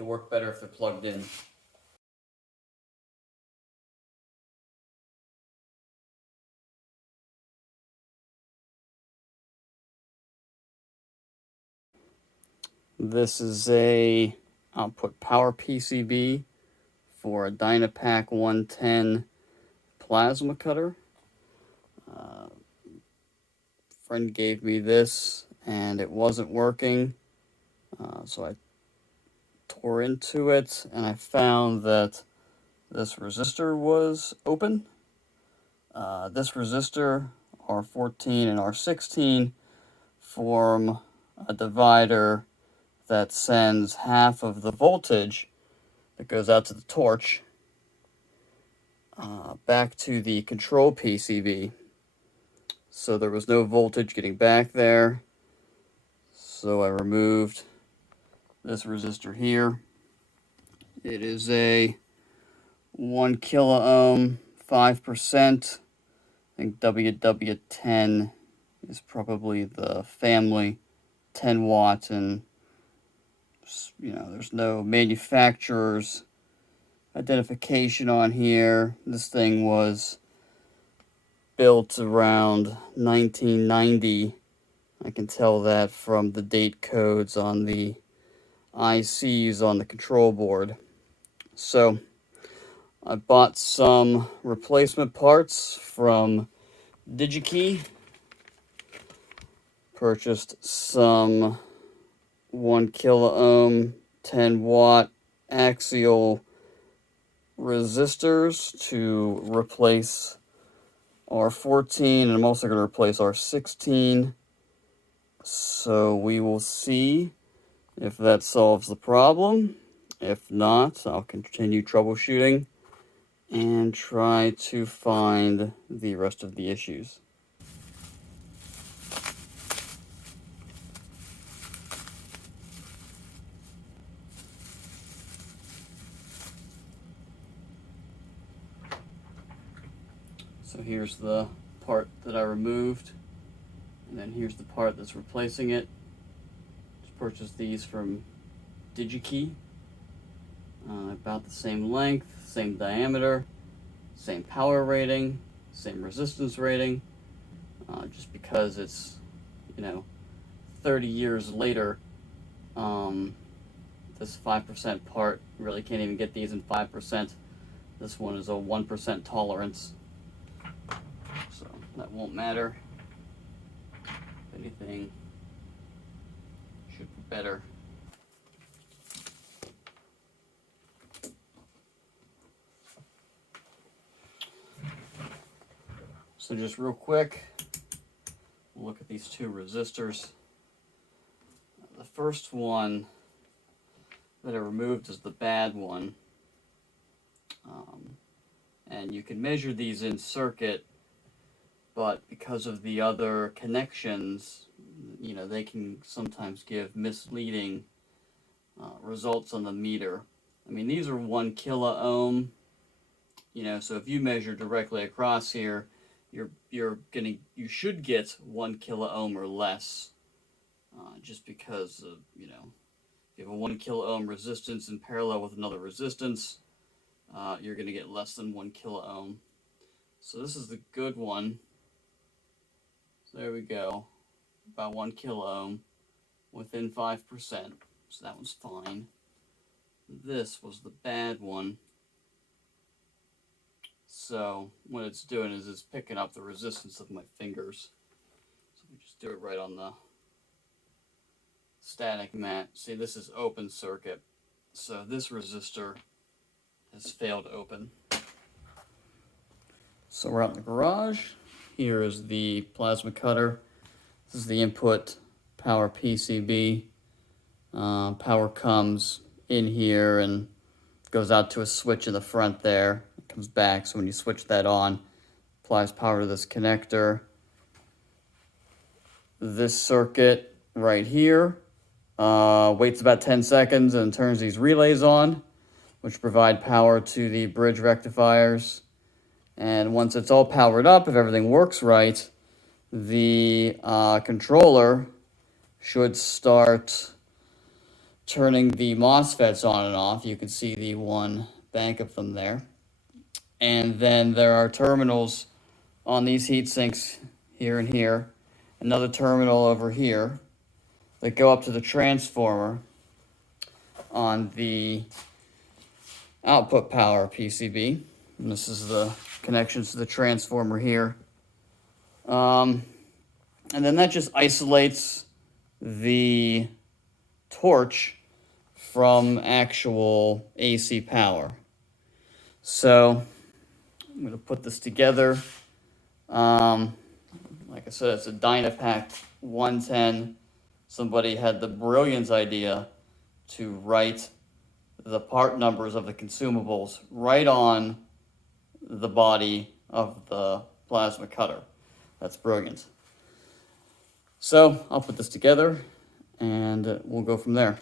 They work better if they're plugged in. This is a output power PCB for a Dynapak 110 plasma cutter. Friend gave me this and it wasn't working, so I tore into it and I found that this resistor was open. This resistor, R14 and R16, form a divider that sends half of the voltage that goes out to the torch back to the control PCB. So there was no voltage getting back there. So I removed this resistor here. It is a 1 kilo ohm, 5%. I think WW10 is probably the family, 10 watt, and there's no manufacturer's identification on here. This thing was built around 1990. I can tell that from the date codes on the ICs on the control board. So I bought some replacement parts from DigiKey. Purchased some 1 kilo ohm, 10 watt axial resistors to replace R14, and I'm also going to replace R16. So we will see if that solves the problem. If not, I'll continue troubleshooting and try to find the rest of the issues. So here's the part that I removed, and then here's the part that's replacing it. Just purchased these from DigiKey. About the same length, same diameter, same power rating, same resistance rating. Just because it's, 30 years later, this 5% part, really can't even get these in 5%. This one is a 1% tolerance. So that won't matter. If anything, should be better. So just real quick, we'll look at these two resistors. The first one that I removed is the bad one. And you can measure these in circuit, but because of the other connections, they can sometimes give misleading results on the meter. I mean, these are 1 kilo ohm, so if you measure directly across here, you should get 1 kilo ohm or less, just because of, if you have a 1 kilo ohm resistance in parallel with another resistance, you're going to get less than 1 kilo ohm. So this is the good one. So there we go, about 1 kilo ohm, within 5%, so that one's fine. This was the bad one. So what it's doing is it's picking up the resistance of my fingers. So we just do it right on the static mat. See, this is open circuit. So this resistor has failed to open. So we're out in the garage. Here is the plasma cutter. This is the input power PCB. Power comes in here and goes out to a switch in the front there. It comes back, so when you switch that on, applies power to this connector. This circuit right here waits about 10 seconds and turns these relays on, which provide power to the bridge rectifiers. And once it's all powered up, if everything works right, the controller should start turning the MOSFETs on and off. You can see the one bank of them there. And then there are terminals on these heat sinks here and here. Another terminal over here that go up to the transformer on the output power PCB. And this is the connections to the transformer here. And then that just isolates the torch from actual AC power. So I'm going to put this together. Like I said, it's a Dynapak 110. Somebody had the brilliant idea to write the part numbers of the consumables right on the body of the plasma cutter. That's brilliant. So I'll put this together and we'll go from there.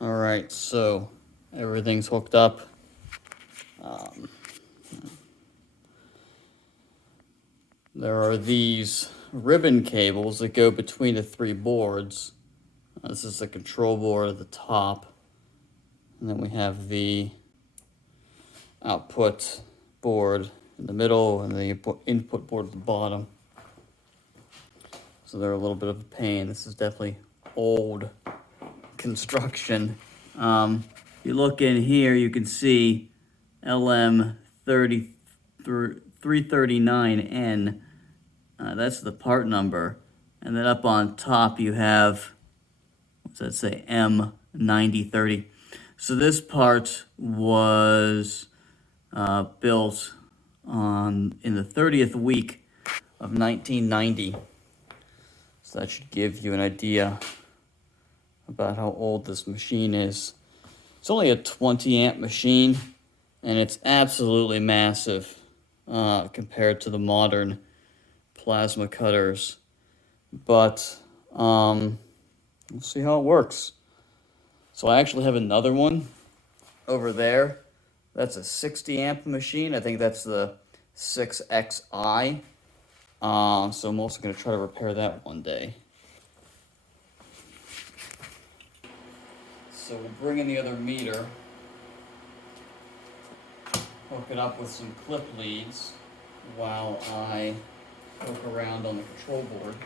All right, so everything's hooked up. There are these ribbon cables that go between the three boards. This is the control board at the top. And then we have the output board in the middle and the input board at the bottom. So they're a little bit of a pain. This is definitely old construction. If you look in here, you can see LM339N. That's the part number. And then up on top you have, what's that say, M9030. So this part was built in the 30th week of 1990. So that should give you an idea about how old this machine is. It's only a 20 amp machine, and it's absolutely massive compared to the modern plasma cutters. But we'll see how it works. So I actually have another one over there. That's a 60 amp machine. I think that's the 6XI. So I'm also going to try to repair that one day. So we'll bring in the other meter, hook it up with some clip leads while I poke around on the control board.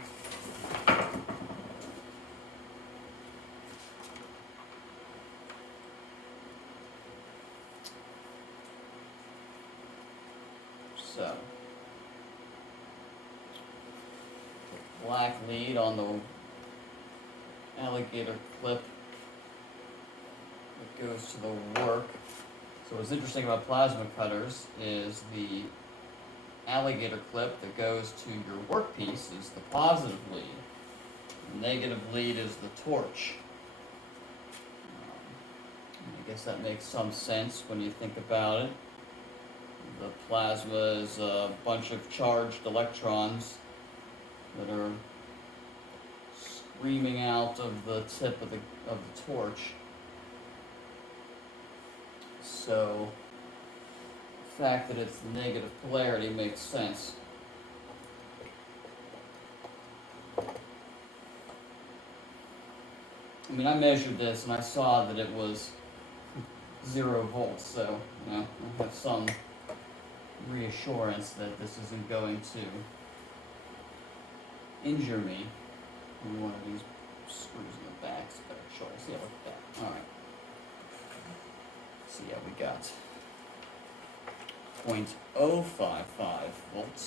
So, black lead on the alligator clip that goes to the work. So what's interesting about plasma cutters is the alligator clip that goes to your workpiece is the positive lead. The negative lead is the torch. I guess that makes some sense when you think about it. The plasma is a bunch of charged electrons that are screaming out of the tip of the torch. So the fact that it's negative polarity makes sense. I mean, I measured this and I saw that it was 0 volts, so you know, I have some reassurance that this isn't going to injure me. Maybe one of these screws in the back is a better choice. Yeah, look at that. Alright. So yeah, we got 0.055 volts.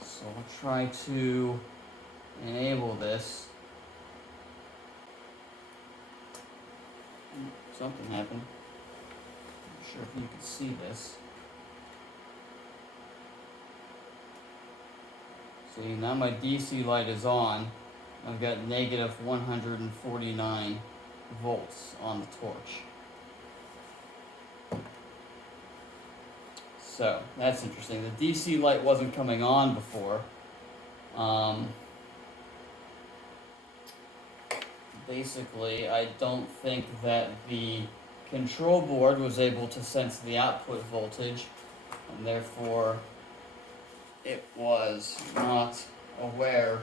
So I'll try to enable this. Something happened. Not sure if you can see this. See, now my DC light is on. I've got negative 149 volts on the torch. So, that's interesting. The DC light wasn't coming on before. Basically, I don't think that the control board was able to sense the output voltage, and therefore it was not aware of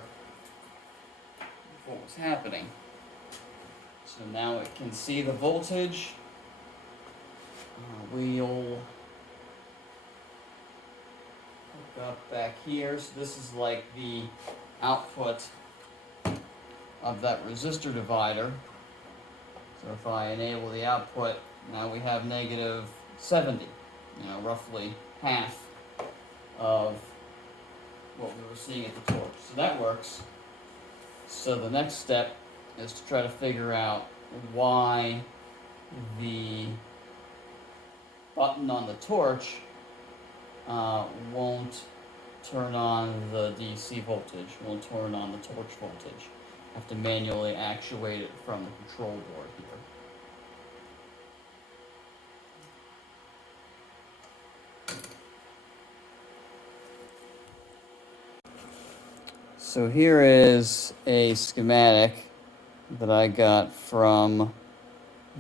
what was happening. So So now it can see the voltage. We'll hook up back here. So this is like the output of that resistor divider. So if I enable the output, now we have negative 70, roughly half of what we were seeing at the torch. So that works. So the next step is to try to figure out why the button on the torch won't turn on the DC voltage, won't turn on the torch voltage. Have to manually actuate it from the control board here. So here is a schematic that I got from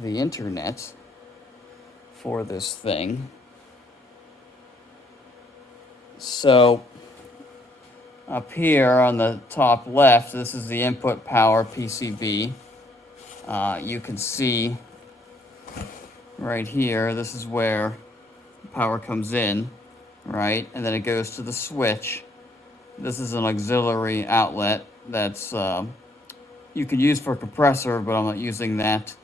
the internet for this thing. So up here on the top left, this is the input power PCB. You can see right here, this is where power comes in, right? And then it goes to the switch. This is an auxiliary outlet that's you could use for a compressor, but I'm not using that.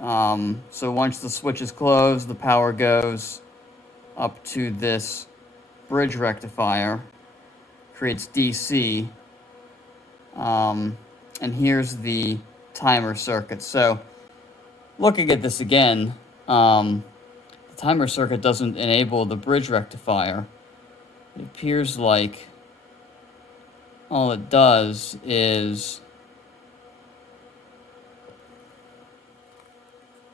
So once the switch is closed, the power goes up to this bridge rectifier, creates DC, and here's the timer circuit. So looking at this again, the timer circuit doesn't enable the bridge rectifier. It appears like all it does is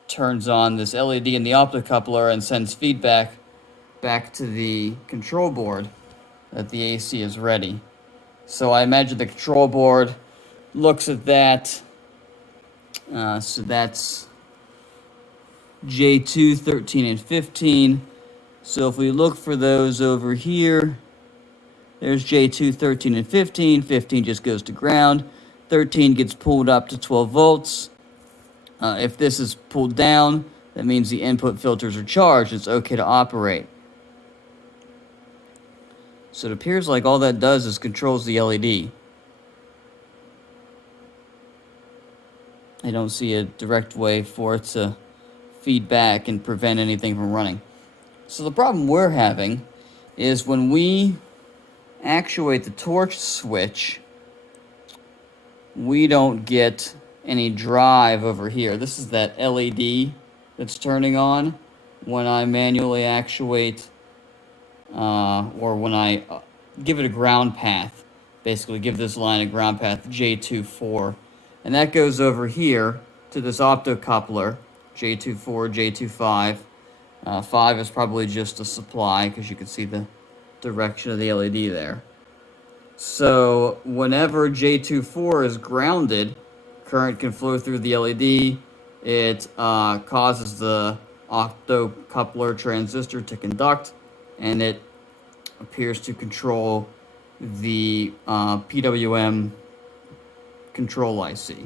turns on this LED in the optocoupler and sends feedback back to the control board that the AC is ready. So I imagine the control board looks at that. So that's J2, 13, and 15. So if we look for those over here, there's J2, 13, and 15. 15 just goes to ground. 13 gets pulled up to 12 volts. If this is pulled down, that means the input filters are charged. It's okay to operate. So it appears like all that does is controls the LED. I don't see a direct way for it to feed back and prevent anything from running. So the problem we're having is when we actuate the torch switch, we don't get any drive over here. This is that LED that's turning on when I manually actuate, or when I give it a ground path. Basically give this line a ground path, J24. And that goes over here to this optocoupler, J24, J25. 5 is probably just a supply because you can see the direction of the LED there. So whenever J24 is grounded, current can flow through the LED. It causes the optocoupler transistor to conduct, and it appears to control the PWM control IC.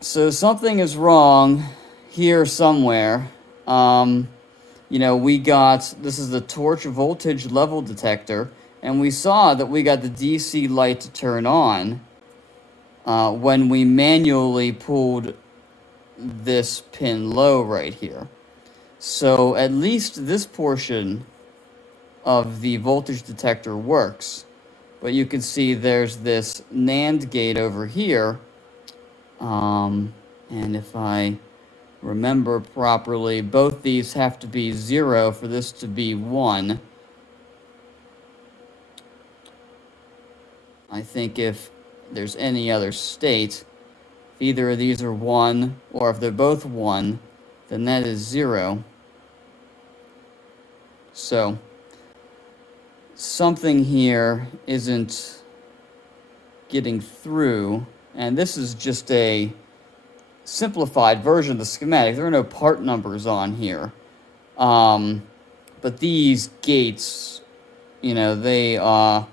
So something is wrong here somewhere. We got, this is the torch voltage level detector, and we saw that we got the DC light to turn on when we manually pulled this pin low right here. So at least this portion of the voltage detector works. But you can see there's this NAND gate over here. And if I remember properly, both these have to be 0 for this to be 1. I think if there's any other state, if either of these are 1, or if they're both 1, then that is 0. So something here isn't getting through, and this is just a simplified version of the schematic. There are no part numbers on here, but these gates, they all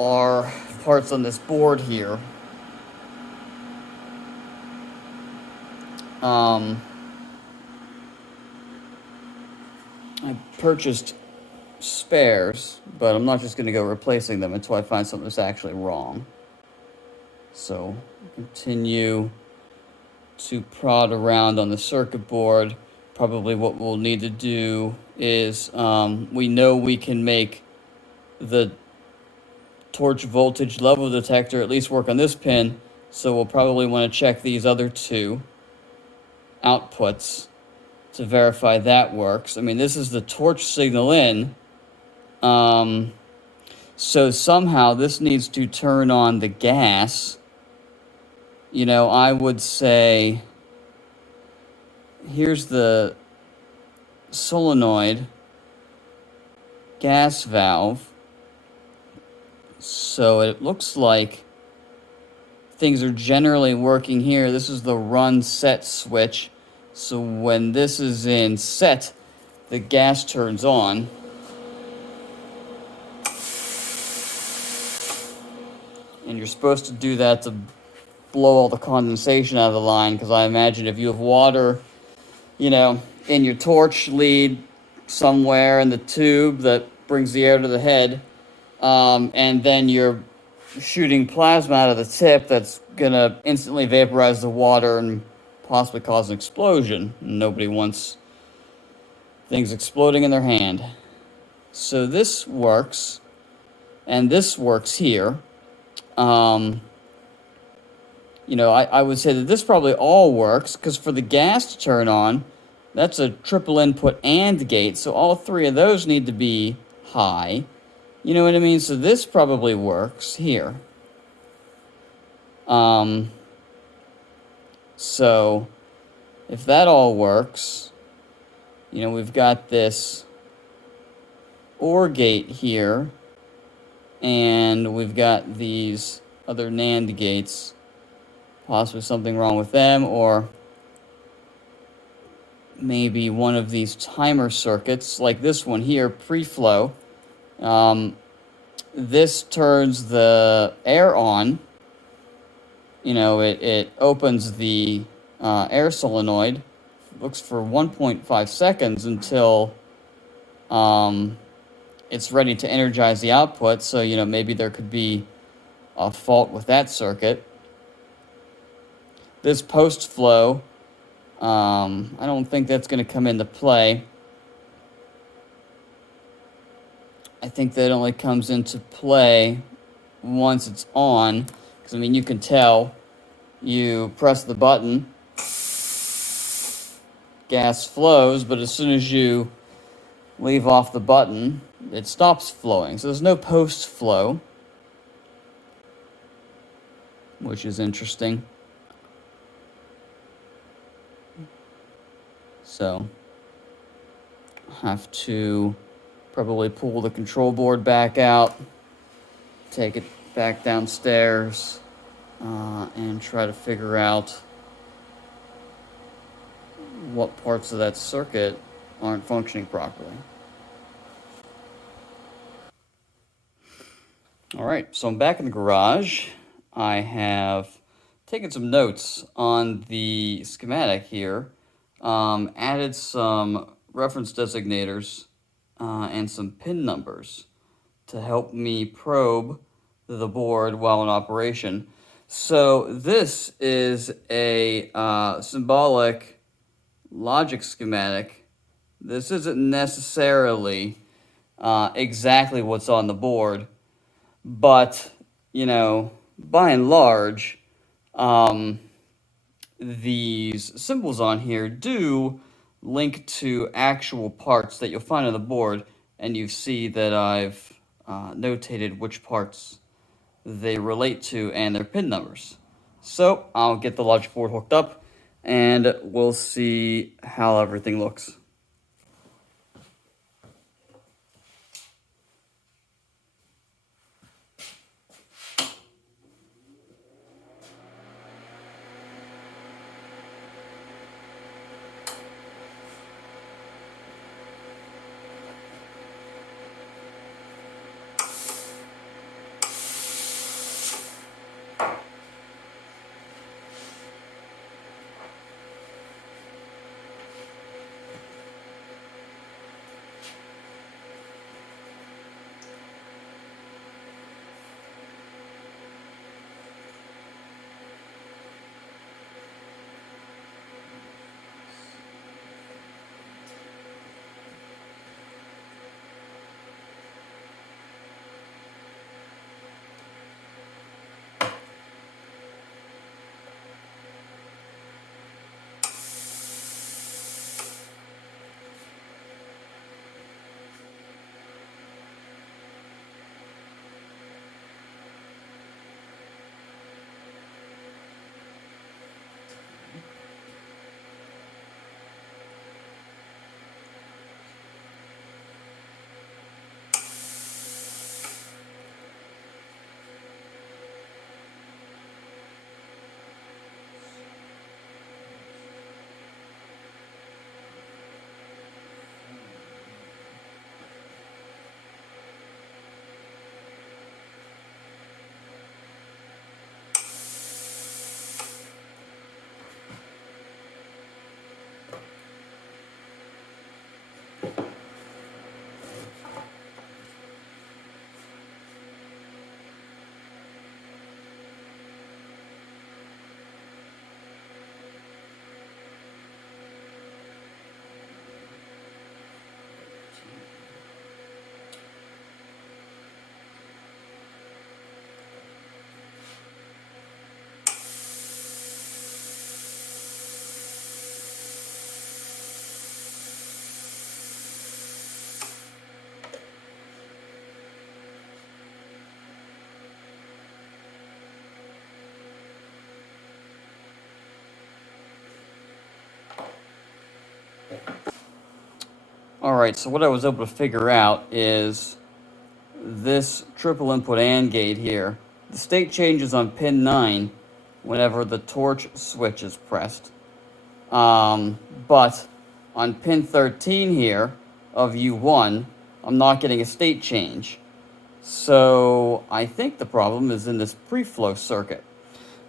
are parts on this board here. I purchased spares, but I'm not just going to go replacing them until I find something that's actually wrong. So continue to prod around on the circuit board. Probably what we'll need to do is, we know we can make the torch voltage level detector at least work on this pin, so we'll probably want to check these other two outputs to verify that works. I mean, this is the torch signal in, so somehow this needs to turn on the gas. You know, I would say here's the solenoid gas valve. So it looks like things are generally working here. This is the run set switch. So when this is in set, the gas turns on. And you're supposed to do that to blow all the condensation out of the line, because I imagine if you have water, you know, in your torch lead somewhere in the tube that brings the air to the head, and then you're shooting plasma out of the tip, that's gonna instantly vaporize the water and possibly cause an explosion. Nobody wants things exploding in their hand. So this works, and this works here. You know, I would say that this probably all works, because for the gas to turn on, that's a triple input AND gate, so all three of those need to be high. You know what I mean? So this probably works here. So if that all works, you know, we've got this OR gate here, and we've got these other NAND gates. Possibly something wrong with them, or maybe one of these timer circuits, like this one here, pre-flow. This turns the air on. You know, it opens the air solenoid, looks for 1.5 seconds until it's ready to energize the output. So, you know, maybe there could be a fault with that circuit. This post-flow, I don't think that's going to come into play. I think that only comes into play once it's on, because, I mean, you can tell, you press the button, gas flows, but as soon as you leave off the button, it stops flowing. So there's no post-flow, which is interesting. So, have to probably pull the control board back out, take it back downstairs, and try to figure out what parts of that circuit aren't functioning properly. All right, so I'm back in the garage. I have taken some notes on the schematic here, added some reference designators and some pin numbers to help me probe the board while in operation. So this is a symbolic logic schematic. This isn't necessarily exactly what's on the board, but, you know, by and large, these symbols on here do link to actual parts that you'll find on the board, and you see that I've notated which parts they relate to and their pin numbers. So I'll get the logic board hooked up, and we'll see how everything looks. Alright, so what I was able to figure out is this triple input AND gate here. The state changes on pin 9 whenever the torch switch is pressed. But on pin 13 here of U1, I'm not getting a state change. So I think the problem is in this pre-flow circuit.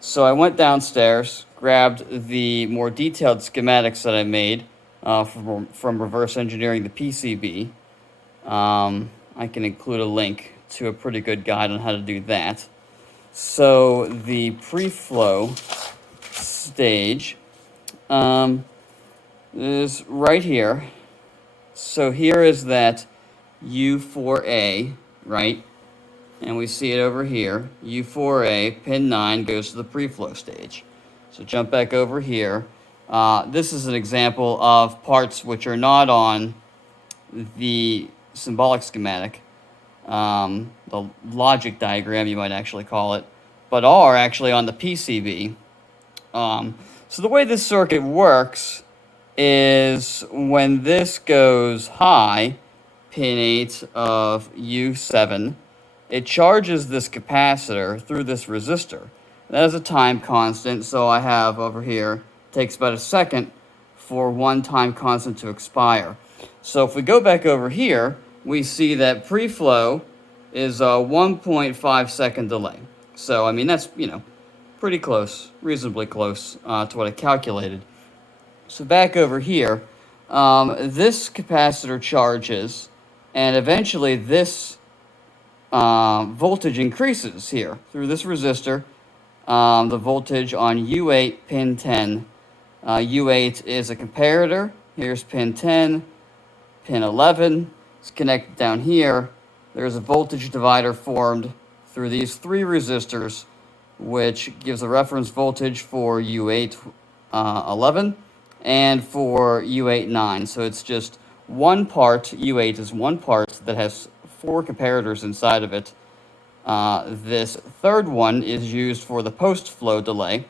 So I went downstairs, grabbed the more detailed schematics that I made from reverse engineering the PCB. I can include a link to a pretty good guide on how to do that. So the pre-flow stage is right here. So here is that U4A, right? And we see it over here. U4A, pin 9 goes to the pre-flow stage. So jump back over here. This is an example of parts which are not on the symbolic schematic, the logic diagram you might actually call it, but are actually on the PCB. So the way this circuit works is when this goes high, pin 8 of U7, it charges this capacitor through this resistor. That is a time constant, so I have over here, takes about a second for one time constant to expire. So if we go back over here, we see that pre-flow is a 1.5 second delay. So, I mean, that's, pretty close, reasonably close to what I calculated. So back over here, this capacitor charges, and eventually this voltage increases here through this resistor. The voltage on U8 pin 10. U8 is a comparator. Here's pin 10, pin 11. It's connected down here. There's a voltage divider formed through these three resistors, which gives a reference voltage for U8 11 and for U8 9. So it's just one part. U8 is one part that has 4 comparators inside of it. This third one is used for the post-flow delay,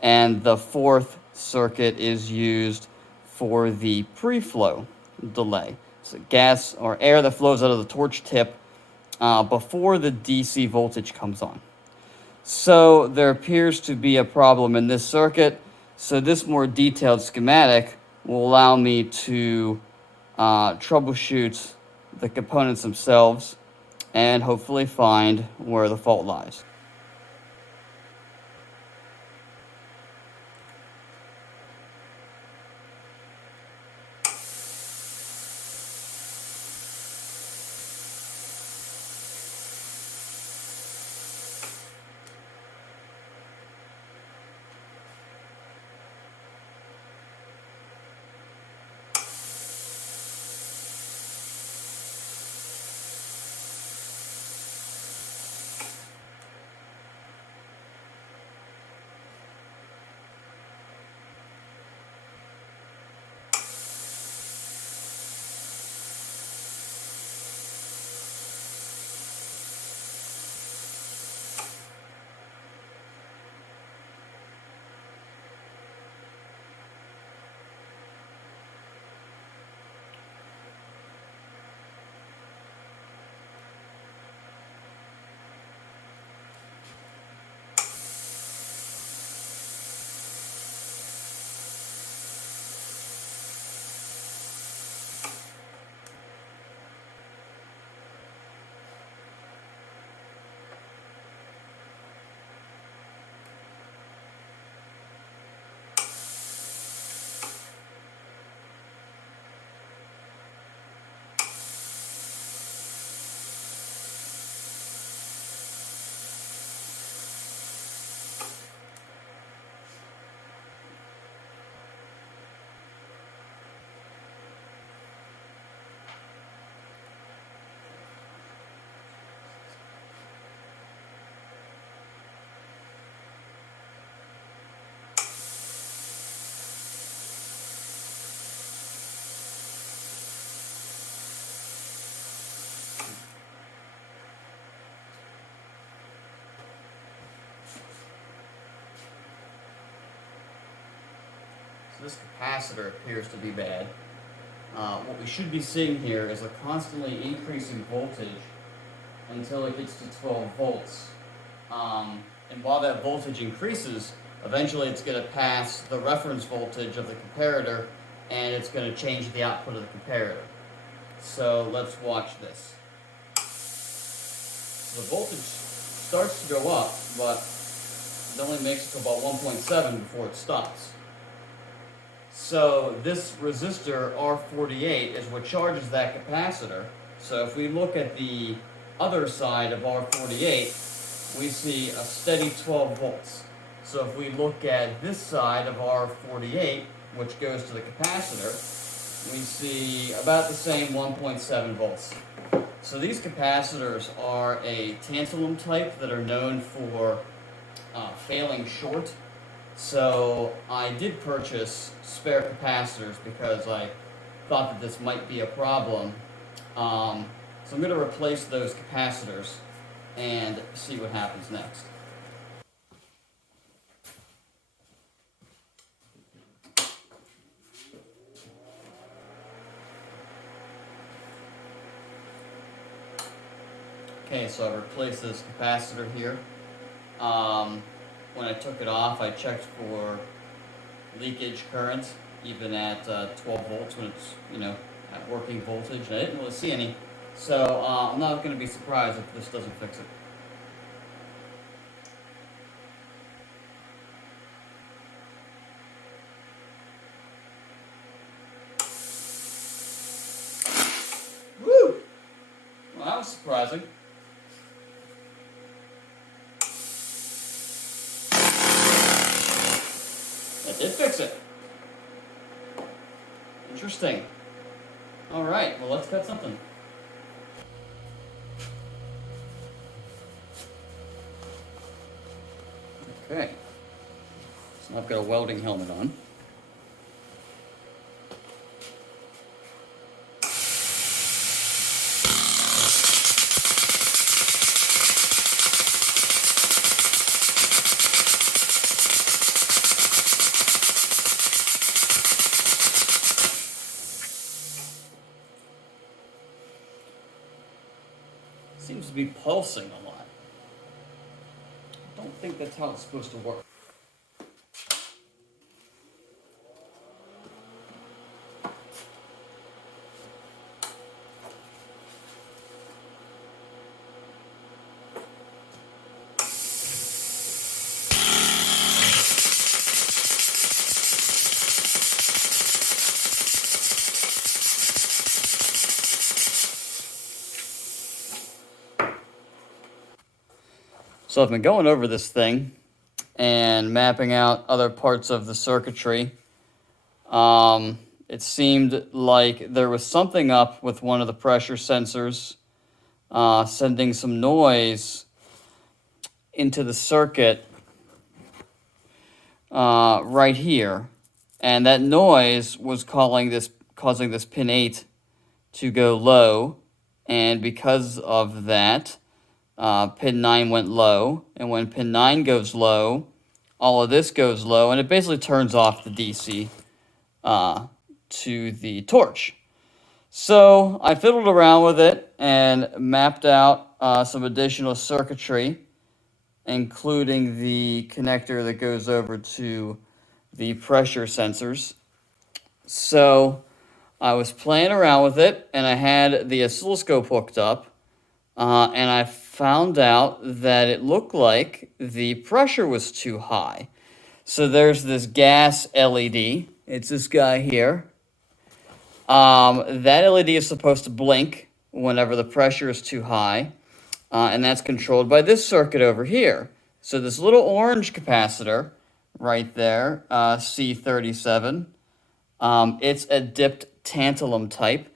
and the fourth circuit is used for the pre-flow delay. So gas or air that flows out of the torch tip before the DC voltage comes on. So there appears to be a problem in this circuit. So this more detailed schematic will allow me to troubleshoot the components themselves and hopefully find where the fault lies. So this capacitor appears to be bad. what we should be seeing here is a constantly increasing voltage until it gets to 12 volts. And while that voltage increases, eventually it's going to pass the reference voltage of the comparator, and it's going to change the output of the comparator. So let's watch this. So the voltage starts to go up, but it only makes it to about 1.7 before it stops. So this resistor R48 is what charges that capacitor. So if we look at the other side of R48, we see a steady 12 volts. So if we look at this side of R48, which goes to the capacitor, we see about the same 1.7 volts. So these capacitors are a tantalum type that are known for failing short. So I did purchase spare capacitors because I thought that this might be a problem. So I'm going to replace those capacitors and see what happens next. Okay, so I replaced this capacitor here. When I took it off, I checked for leakage current, even at 12 volts when it's, at working voltage, and I didn't really see any. So I'm not going to be surprised if this doesn't fix it. Woo! Well, that was surprising. That did fix it. Interesting. All right, well, let's cut something. Okay. So I've got a welding helmet on. Seems to be pulsing a lot. I don't think that's how it's supposed to work. So I've been going over this thing and mapping out other parts of the circuitry. It seemed like there was something up with one of the pressure sensors, sending some noise into the circuit right here. And that noise was causing this pin 8 to go low. And because of that, pin 9 went low, and when pin 9 goes low, all of this goes low, and it basically turns off the DC to the torch. So I fiddled around with it and mapped out some additional circuitry, including the connector that goes over to the pressure sensors. So I was playing around with it, and I had the oscilloscope hooked up, and I found out that it looked like the pressure was too high. So there's this gas LED. It's this guy here. That LED is supposed to blink whenever the pressure is too high, and that's controlled by this circuit over here. So this little orange capacitor right there, C37, it's a dipped tantalum type,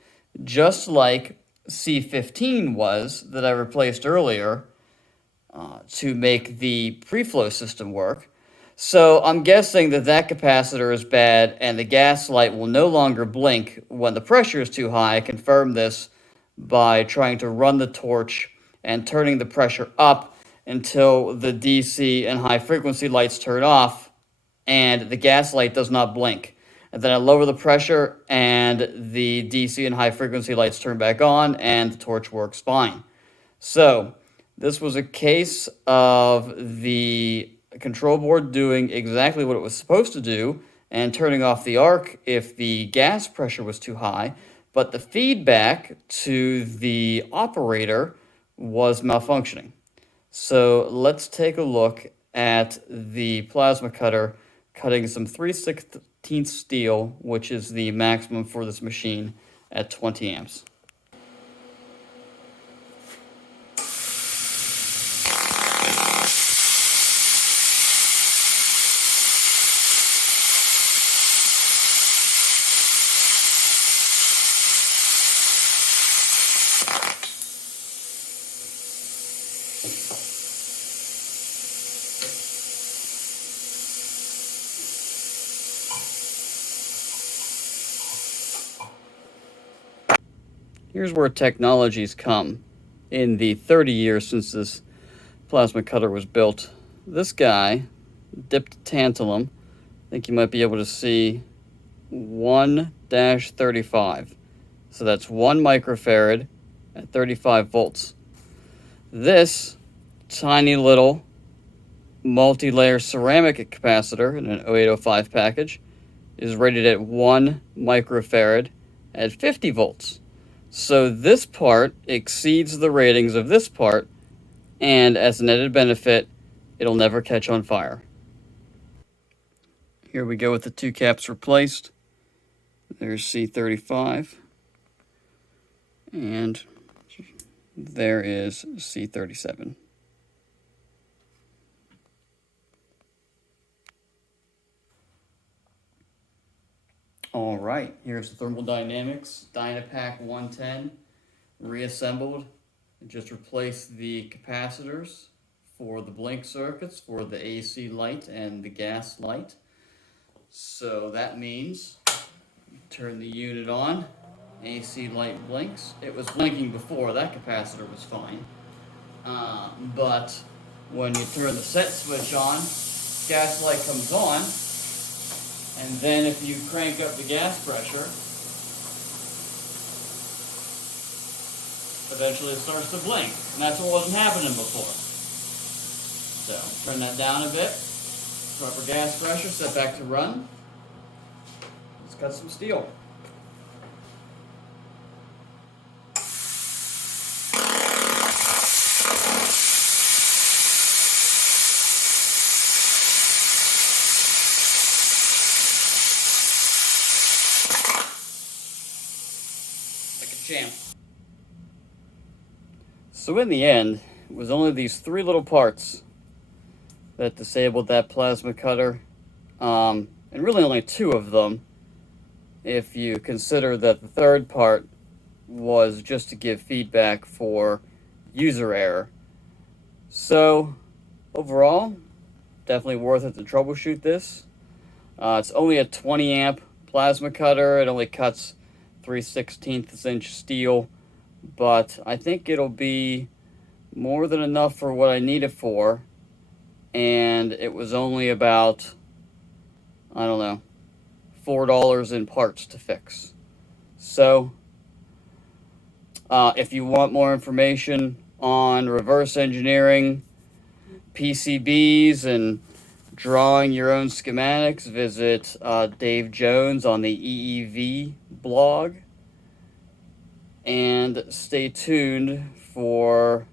just like C15 was that I replaced earlier to make the preflow system work. So I'm guessing that that capacitor is bad and the gas light will no longer blink when the pressure is too high. I confirmed this by trying to run the torch and turning the pressure up until the DC and high frequency lights turn off and the gas light does not blink. And then I lower the pressure, and the DC and high frequency lights turn back on, and the torch works fine. So this was a case of the control board doing exactly what it was supposed to do and turning off the arc if the gas pressure was too high, but the feedback to the operator was malfunctioning. So let's take a look at the plasma cutter cutting some 3/16 steel, which is the maximum for this machine, at 20 amps. Here's where technology's come in the 30 years since this plasma cutter was built. This guy dipped tantalum. I think you might be able to see 1-35. So that's 1 microfarad at 35 volts. This tiny little multi-layer ceramic capacitor in an 0805 package is rated at 1 microfarad at 50 volts. So this part exceeds the ratings of this part, and as an added benefit, it'll never catch on fire. Here we go with the 2 caps replaced. There's C35, and there is C37. All right, here's the Thermal Dynamics Dynapak 110 reassembled. Just replaced the capacitors for the blink circuits for the AC light and the gas light. So that means turn the unit on, AC light blinks. It was blinking before, that capacitor was fine. But when you turn the set switch on, gas light comes on, and then if you crank up the gas pressure, eventually it starts to blink. And that's what wasn't happening before. So turn that down a bit. Proper gas pressure, set back to run. Let's cut some steel. Champ. So in the end, it was only these 3 little parts that disabled that plasma cutter, and really only 2 of them if you consider that the 3rd part was just to give feedback for user error. So overall, definitely worth it to troubleshoot this. It's only a 20 amp plasma cutter. It only cuts 3/16 inch steel, but I think it'll be more than enough for what I need it for, and it was only about, I don't know, $4 in parts to fix. So if you want more information on reverse engineering PCBs and drawing your own schematics, visit Dave Jones on the EEVblog, and stay tuned for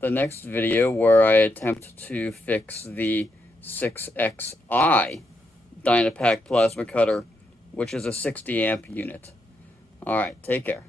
the next video where I attempt to fix the 6XI Dynapak plasma cutter, which is a 60 amp unit. Alright, take care.